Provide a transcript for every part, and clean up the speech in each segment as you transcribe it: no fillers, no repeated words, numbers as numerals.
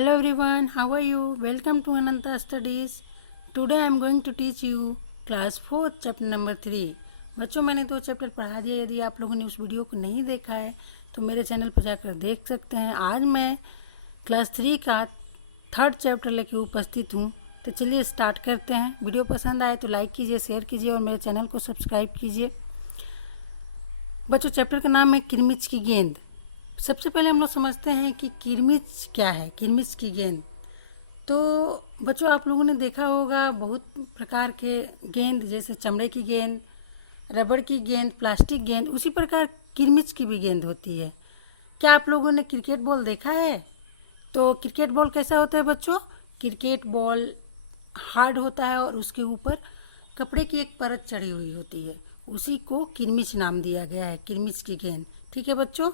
Hello everyone, how are you? Welcome to Ananta Studies. Today I am going to teach you class 4 chapter number 3. बच्चों मैंने 2 chapter पढ़ा दिया। यदि आप लोगों ने उस वीडियो को नहीं देखा है तो मेरे चैनल पर जाकर देख सकते हैं। आज मैं क्लास 3 का 3rd चैप्टर लेके उपस्थित हूँ। तो चलिए स्टार्ट करते हैं। वीडियो पसंद आए तो लाइक कीजिए, शेयर कीजिए और मेरे चैनल को सब्सक्राइब कीजिए। बच्चों चैप्टर का नाम है किरमिच की गेंद। सबसे पहले हम लोग समझते हैं कि किरमिच क्या है। किरमिच की गेंद तो बच्चों आप लोगों ने देखा होगा बहुत प्रकार के गेंद, जैसे चमड़े की गेंद, रबड़ की गेंद, प्लास्टिक गेंद, उसी प्रकार किरमिच की भी गेंद होती है। क्या आप लोगों ने क्रिकेट बॉल देखा है? तो क्रिकेट बॉल कैसा होता है बच्चों? क्रिकेट बॉल हार्ड होता है और उसके ऊपर कपड़े की एक परत चढ़ी हुई होती है, उसी को किरमिच नाम दिया गया है, किरमिच की गेंद। ठीक है बच्चों,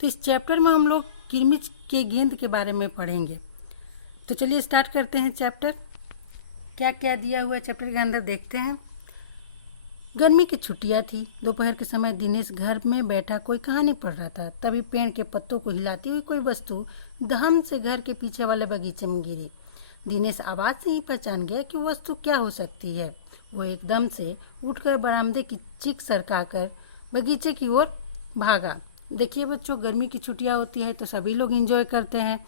तो इस चैप्टर में हम लोग किरमिच के गेंद के बारे में पढ़ेंगे। तो चलिए स्टार्ट करते हैं चैप्टर। क्या क्या दिया हुआ है चैप्टर के अंदर देखते हैं। गर्मी की छुट्टियां थी। दोपहर के समय दिनेश घर में बैठा कोई कहानी पढ़ रहा था। तभी पेड़ के पत्तों को हिलाती हुई कोई वस्तु धम से घर के पीछे वाले बगीचे में गिरी। दिनेश आवाज से ही पहचान गया कि वस्तु क्या हो सकती है। वो एकदम से उठकर बरामदे की चीख सरकाकर बगीचे की ओर भागा। देखिए बच्चों, गर्मी की छुट्टियां होती है तो सभी लोग एंजॉय करते हैं।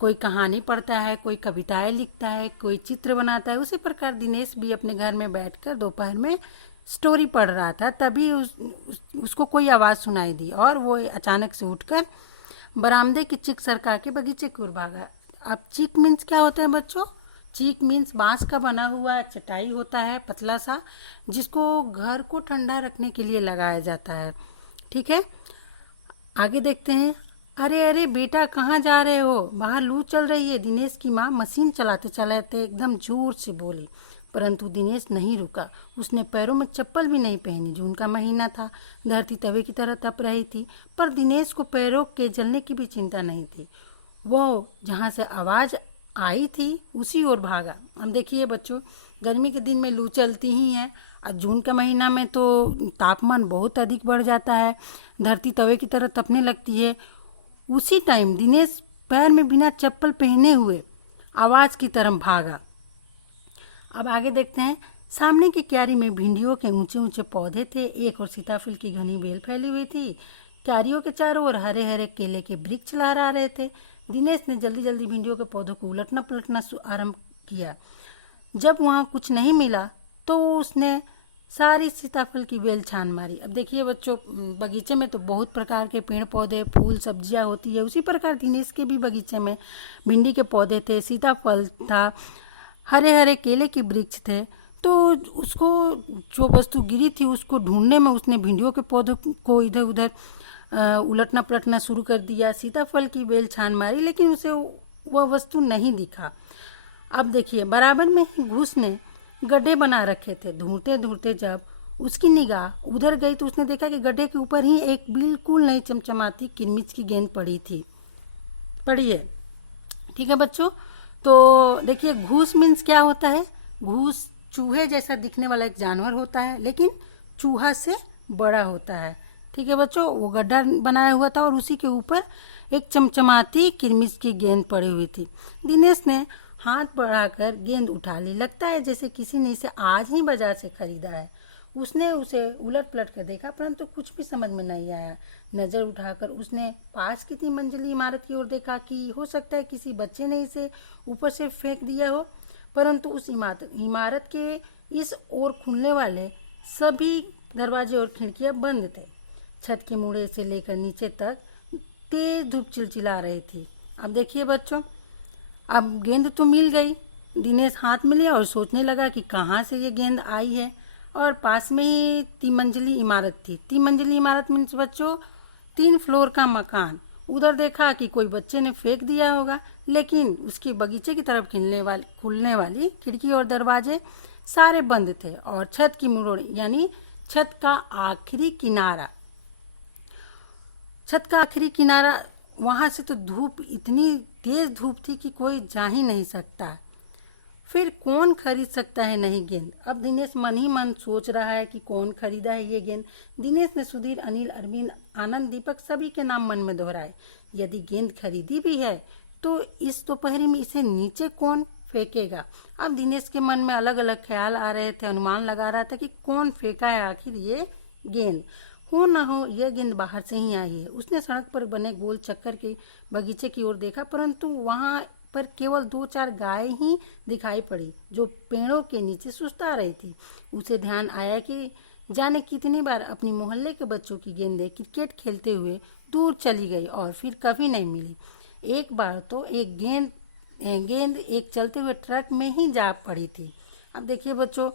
कोई कहानी पढ़ता है, कोई कविताएं लिखता है, कोई चित्र बनाता है। उसी प्रकार दिनेश भी अपने घर में बैठकर दोपहर में स्टोरी पढ़ रहा था। तभी उसको कोई आवाज़ सुनाई दी और वो अचानक से उठकर बरामदे की चीख सरका के बगीचे की ओर भागा। अब चीक मीन्स क्या होता है बच्चों? चीक मीन्स बांस का बना हुआ चटाई होता है, पतला सा, जिसको घर को ठंडा रखने के लिए लगाया जाता है। ठीक है, आगे देखते हैं। अरे अरे बेटा, कहाँ जा रहे हो? बाहर लू चल रही है, दिनेश की माँ मशीन चलाते चलाते एकदम जोर से बोली। परंतु दिनेश नहीं रुका। उसने पैरों में चप्पल भी नहीं पहनी। जून का महीना था, धरती तवे की तरह तप रही थी, पर दिनेश को पैरों के जलने की भी चिंता नहीं थी। वो जहाँ से आवाज़ आई थी उसी ओर भागा। अब देखिए बच्चों, गर्मी के दिन में लू चलती ही है और जून का महीना में तो तापमान बहुत अधिक बढ़ जाता है, धरती तवे की तरह तपने लगती है। उसी टाइम दिनेश पैर में बिना चप्पल पहने हुए आवाज़ की तरफ भागा। अब आगे देखते हैं। सामने की क्यारी में भिंडियों के ऊंचे ऊंचे पौधे थे। एक और सीताफल की घनी बेल फैली हुई थी। क्यारियों के चारों ओर हरे हरे केले के वृक्ष लहरा रहे थे। दिनेश ने जल्दी जल्दी भिंडियों के पौधों को उलटना पलटना आरंभ किया। जब वहाँ कुछ नहीं मिला तो उसने सारी सीताफल की बेल छान मारी। अब देखिए बच्चों, बगीचे में तो बहुत प्रकार के पेड़ पौधे, फूल, सब्जियां होती है। उसी प्रकार दिनेश के भी बगीचे में भिंडी के पौधे थे, सीताफल था, हरे हरे केले के वृक्ष थे। तो उसको जो वस्तु गिरी थी उसको ढूंढने में उसने भिंडियों के पौधों को इधर उधर उलटना पलटना शुरू कर दिया। सीताफल की बेल छान मारी लेकिन उसे वह वस्तु नहीं दिखा। अब देखिए, बराबर में ही घूस ने गड्ढे बना रखे थे। ढूंढते ढूंढते जब उसकी निगाह उधर गई तो उसने देखा कि गड्ढे के ऊपर ही एक बिल्कुल नई चमचमाती किरमिच की गेंद पड़ी है। ठीक है बच्चों, तो देखिए घूस मीन्स क्या होता है? घूस चूहे जैसा दिखने वाला एक जानवर होता है, लेकिन चूहा से बड़ा होता है। ठीक है बच्चों, वो गड्ढा बनाया हुआ था और उसी के ऊपर एक चमचमाती किरमिच की गेंद पड़ी हुई थी। दिनेश ने हाथ बढ़ाकर गेंद उठा ली। लगता है जैसे किसी ने इसे आज ही बाजार से खरीदा है। उसने उसे उलट पलट कर देखा, परंतु कुछ भी समझ में नहीं आया। नजर उठाकर उसने पास की 3 मंजिली इमारत की ओर देखा कि हो सकता है किसी बच्चे ने इसे ऊपर से फेंक दिया हो, परंतु उस इमारत के इस ओर खुलने वाले सभी दरवाजे और खिड़कियां बंद थे। छत के मुड़े से लेकर नीचे तक तेज धूप चिलचिला रही थी। अब देखिए बच्चों, अब गेंद तो मिल गई। दिनेश हाथ में लिया और सोचने लगा कि कहाँ से ये गेंद आई है, और पास में ही 3 मंजिली इमारत थी। 3 मंजिली इमारत मीन्स बच्चों 3 फ्लोर का मकान। उधर देखा कि कोई बच्चे ने फेंक दिया होगा, लेकिन उसके बगीचे की तरफ खुलने वाली खिड़की और दरवाजे सारे बंद थे। और छत की मुड़ों यानी छत का आखिरी किनारा वहाँ से तो धूप, इतनी तेज धूप थी कि कोई जा ही नहीं सकता। फिर कौन खरीद सकता है नई गेंद? अब दिनेश मन ही मन सोच रहा है कि कौन खरीदा है ये गेंद। दिनेश ने सुधीर, अनिल, अरविंद, आनंद, दीपक सभी के नाम मन में दोहराए। यदि गेंद खरीदी भी है तो इस दोपहरी में इसे नीचे कौन फेंकेगा। अब दिनेश के मन में अलग अलग ख्याल आ रहे थे, अनुमान लगा रहा था कि कौन फेंका है आखिर ये गेंद। हो ना हो यह गेंद बाहर से ही आई है। उसने सड़क पर बने गोल चक्कर के बगीचे की ओर देखा, परंतु वहां पर केवल 2-4 गाय ही दिखाई पड़ी जो पेड़ों के नीचे सुस्ता रही थी। उसे ध्यान आया कि जाने कितनी बार अपनी मोहल्ले के बच्चों की गेंदें क्रिकेट खेलते हुए दूर चली गई और फिर कभी नहीं मिली। एक बार तो एक गेंद एक चलते हुए ट्रक में ही जा पड़ी थी। अब देखिए बच्चों,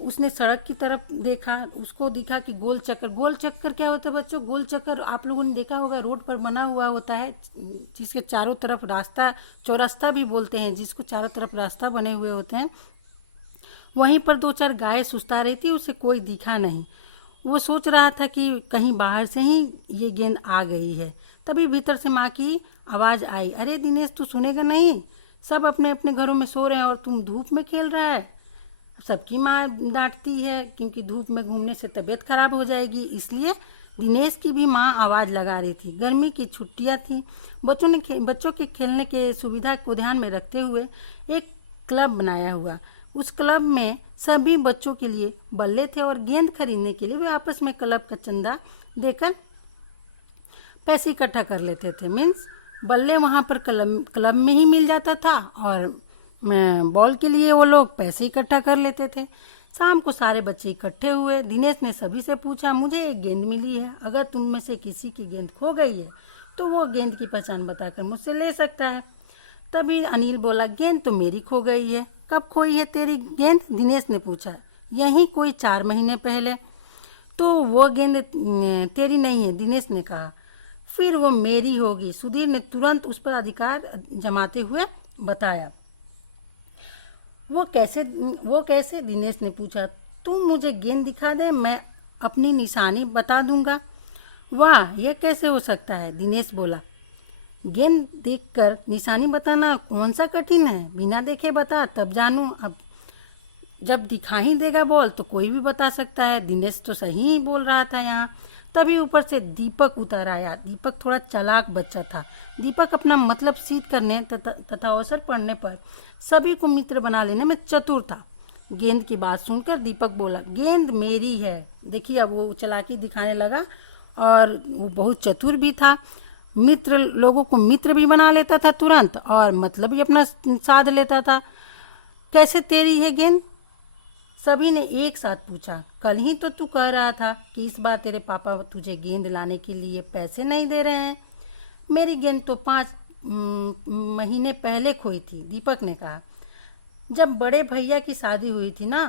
उसने सड़क की तरफ देखा, उसको दिखा कि गोल चक्कर क्या होता है बच्चों। गोल चक्कर आप लोगों ने देखा होगा, रोड पर बना हुआ होता है जिसके चारों तरफ रास्ता, चौरास्ता भी बोलते हैं, जिसको चारों तरफ रास्ता बने हुए होते हैं। वहीं पर 2-4 गाय सुस्ता रही थी, उसे कोई दिखा नहीं। वो सोच रहा था कि कहीं बाहर से ही ये गेंद आ गई है। तभी भीतर से माँ की आवाज़ आई, अरे दिनेश, तू सुनेगा नहीं? सब अपने अपने घरों में सो रहे हैं और तुम धूप में खेल रहा है। सबकी माँ डांटती है क्योंकि धूप में घूमने से तबीयत खराब हो जाएगी, इसलिए दिनेश की भी माँ आवाज़ लगा रही थी। गर्मी की छुट्टियाँ थी। बच्चों के खेलने के सुविधा को ध्यान में रखते हुए एक क्लब बनाया हुआ। उस क्लब में सभी बच्चों के लिए बल्ले थे और गेंद खरीदने के लिए वे आपस में क्लब का चंदा देकर पैसे इकट्ठा कर लेते थे। मीन्स बल्ले वहाँ पर क्लब में ही मिल जाता था और बॉल के लिए वो लोग पैसे इकट्ठा कर लेते थे। शाम को सारे बच्चे इकट्ठे हुए। दिनेश ने सभी से पूछा, मुझे एक गेंद मिली है, अगर तुम में से किसी की गेंद खो गई है तो वो गेंद की पहचान बताकर मुझसे ले सकता है। तभी अनिल बोला, गेंद तो मेरी खो गई है। कब खोई है तेरी गेंद? दिनेश ने पूछा। यही कोई 4 महीने पहले। तो वो गेंद तेरी नहीं है, दिनेश ने कहा। फिर वो मेरी होगी, सुधीर ने तुरंत उस पर अधिकार जमाते हुए बताया। वो कैसे? दिनेश ने पूछा। तुम मुझे गेंद दिखा दे, मैं अपनी निशानी बता दूंगा। वाह, यह कैसे हो सकता है? दिनेश बोला। गेंद देखकर निशानी बताना कौन सा कठिन है? बिना देखे बता, तब जानूं। अब जब दिखा ही देगा बॉल तो कोई भी बता सकता है। दिनेश तो सही ही बोल रहा था यहाँ। तभी ऊपर से दीपक उतर आया। दीपक थोड़ा चालाक बच्चा था। दीपक अपना मतलब सिद्ध करने तथा अवसर पड़ने पर सभी को मित्र बना लेने में चतुर था। गेंद की बात सुनकर दीपक बोला, गेंद मेरी है। देखिए, अब वो चालाकी दिखाने लगा और वो बहुत चतुर भी था। लोगों को मित्र भी बना लेता था तुरंत और मतलब भी अपना साध लेता था। कैसे तेरी है गेंद? सभी ने एक साथ पूछा। कल ही तो तू कह रहा था कि इस बार तेरे पापा तुझे गेंद लाने के लिए पैसे नहीं दे रहे हैं। मेरी गेंद तो 5 महीने पहले खोई थी, दीपक ने कहा। जब बड़े भैया की शादी हुई थी ना,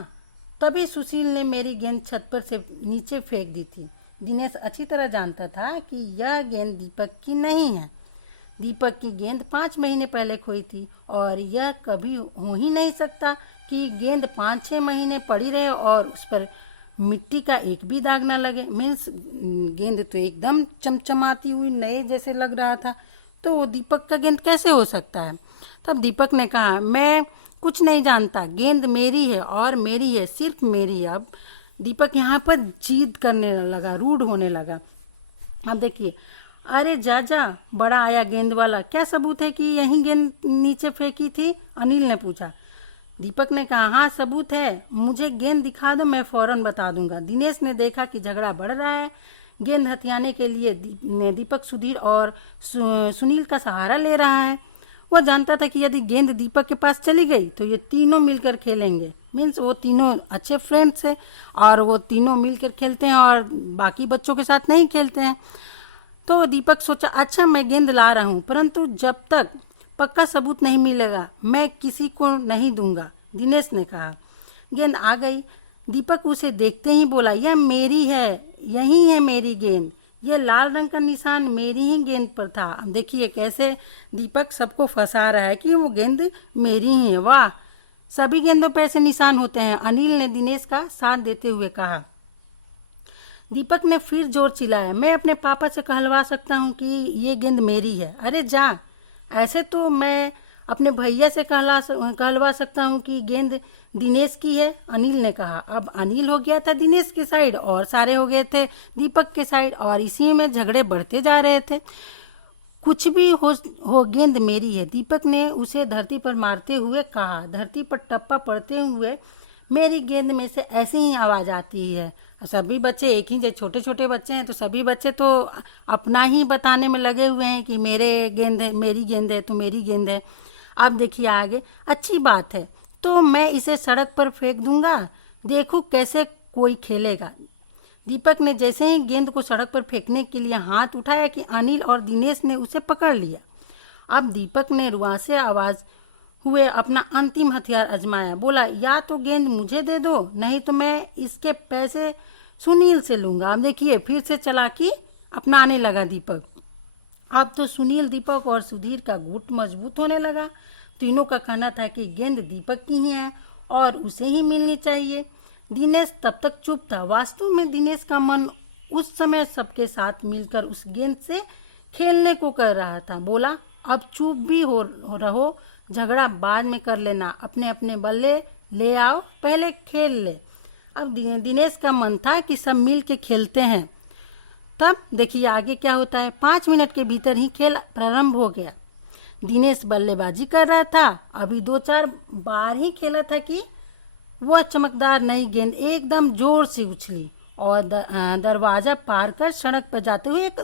तभी सुशील ने मेरी गेंद छत पर से नीचे फेंक दी थी। दिनेश अच्छी तरह जानता था कि यह गेंद दीपक की नहीं है। दीपक की गेंद 5 महीने पहले खोई थी और यह कभी हो ही नहीं सकता कि गेंद 5-6 महीने पड़ी रहे और उस पर मिट्टी का एक भी दाग ना लगे। मीन्स गेंद तो एकदम चमचमाती हुई नए जैसे लग रहा था। तो वो दीपक का गेंद कैसे हो सकता है? तब दीपक ने कहा, मैं कुछ नहीं जानता, गेंद मेरी है और मेरी है, सिर्फ मेरी है। अब दीपक यहाँ पर जिद करने लगा, रूड होने लगा। अब देखिए, अरे जा, बड़ा आया गेंद वाला, क्या सबूत है कि यही गेंद नीचे फेंकी थी? अनिल ने पूछा। दीपक ने कहा, हाँ सबूत है, मुझे गेंद दिखा दो, मैं फौरन बता दूंगा। दिनेश ने देखा कि झगड़ा बढ़ रहा है। गेंद हथियाने के लिए दीपक सुधीर और सुनील का सहारा ले रहा है। वह जानता था कि यदि गेंद दीपक के पास चली गई तो ये तीनों मिलकर खेलेंगे। मीन्स वो तीनों अच्छे फ्रेंड्स हैं और वो तीनों मिलकर खेलते हैं और बाकी बच्चों के साथ नहीं खेलते हैं। तो दीपक सोचा, अच्छा मैं गेंद ला रहा हूँ, परंतु जब तक पक्का सबूत नहीं मिलेगा मैं किसी को नहीं दूंगा। दिनेश ने कहा। गेंद आ गई। दीपक उसे देखते ही बोला, यह मेरी है, यही है मेरी गेंद। यह लाल रंग का निशान मेरी ही गेंद पर था। अब देखिए कैसे दीपक सबको फंसा रहा है कि वो गेंद मेरी ही है। वाह, सभी गेंदों पर ऐसे निशान होते हैं, अनिल ने दिनेश का साथ देते हुए कहा। दीपक ने फिर जोर चिल्लाया, मैं अपने पापा से कहलवा सकता हूँ कि ये गेंद मेरी है। अरे जा, ऐसे तो मैं अपने भैया से कहलवा सकता हूँ कि गेंद दिनेश की है, अनिल ने कहा। अब अनिल हो गया था दिनेश के साइड और सारे हो गए थे दीपक के साइड और इसी में झगड़े बढ़ते जा रहे थे। कुछ भी हो गेंद मेरी है, दीपक ने उसे धरती पर मारते हुए कहा। धरती पर टप्पा पड़ते हुए मेरी गेंद में से ऐसी ही आवाज़ आती है। सभी बच्चे एक ही, जो छोटे छोटे बच्चे हैं तो सभी बच्चे तो अपना ही बताने में लगे हुए हैं कि मेरे गेंद है, मेरी गेंद है तो मेरी गेंद है। अब देखिए आगे, अच्छी बात है तो मैं इसे सड़क पर फेंक दूंगा, देखो कैसे कोई खेलेगा। दीपक ने जैसे ही गेंद को सड़क पर फेंकने के लिए हाथ उठाया कि अनिल और दिनेश ने उसे पकड़ लिया। अब दीपक ने रुआसे आवाज हुए अपना अंतिम हथियार आजमाया। बोला, या तो गेंद मुझे दे दो, नहीं तो मैं इसके पैसे सुनील से लूंगा। अब देखिए फिर से चालाकी अपनाने लगा दीपक। अब तो सुनील, दीपक और सुधीर का गुट मजबूत होने लगा। तीनों का कहना था कि गेंद दीपक की ही है और उसे ही मिलनी चाहिए। दिनेश तब तक चुप था। वास्तव में दिनेश का मन उस समय सबके साथ मिलकर उस गेंद से खेलने को कर रहा था। बोला, अब चुप भी हो रहो, झगड़ा बाद में कर लेना, अपने अपने बल्ले ले आओ, पहले खेल ले। अब दिनेश का मन था कि सब मिल के खेलते हैं। तब देखिए आगे क्या होता है। 5 मिनट के भीतर ही खेल प्रारंभ हो गया। दिनेश बल्लेबाजी कर रहा था। अभी 2-4 बार ही खेला था कि वह चमकदार नई गेंद एकदम जोर से उछली और दरवाजा पार कर सड़क पर जाते हुए एक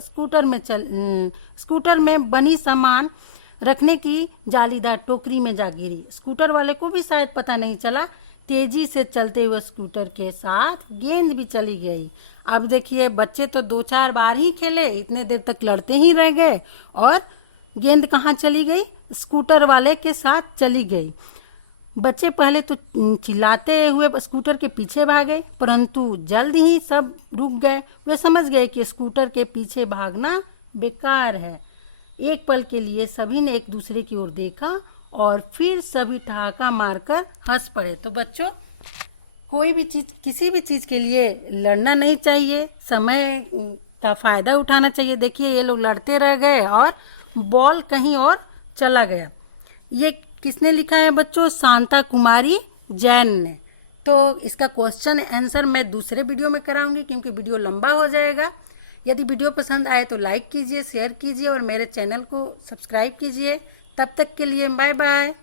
स्कूटर में बनी सामान रखने की जालीदार टोकरी में जा गिरी। स्कूटर वाले को भी शायद पता नहीं चला। तेजी से चलते हुए स्कूटर के साथ गेंद भी चली गई। अब देखिए बच्चे तो 2-4 बार ही खेले, इतने देर तक लड़ते ही रह गए और गेंद कहाँ चली गई? स्कूटर वाले के साथ चली गई। बच्चे पहले तो चिल्लाते हुए स्कूटर के पीछे भागे, परंतु जल्द ही सब रुक गए। वे समझ गए कि स्कूटर के पीछे भागना बेकार है। एक पल के लिए सभी ने एक दूसरे की ओर देखा और फिर सभी ठहाका मारकर हंस पड़े। तो बच्चों, कोई भी चीज, किसी भी चीज के लिए लड़ना नहीं चाहिए, समय का फायदा उठाना चाहिए। देखिए ये लोग लड़ते रह गए और बॉल कहीं और चला गया। ये किसने लिखा है बच्चों? शांता कुमारी जैन ने। तो इसका क्वेश्चन आंसर मैं दूसरे वीडियो में कराऊंगी क्योंकि वीडियो लंबा हो जाएगा। यदि वीडियो पसंद आए तो लाइक कीजिए, शेयर कीजिए और मेरे चैनल को सब्सक्राइब कीजिए। तब तक के लिए बाय बाय।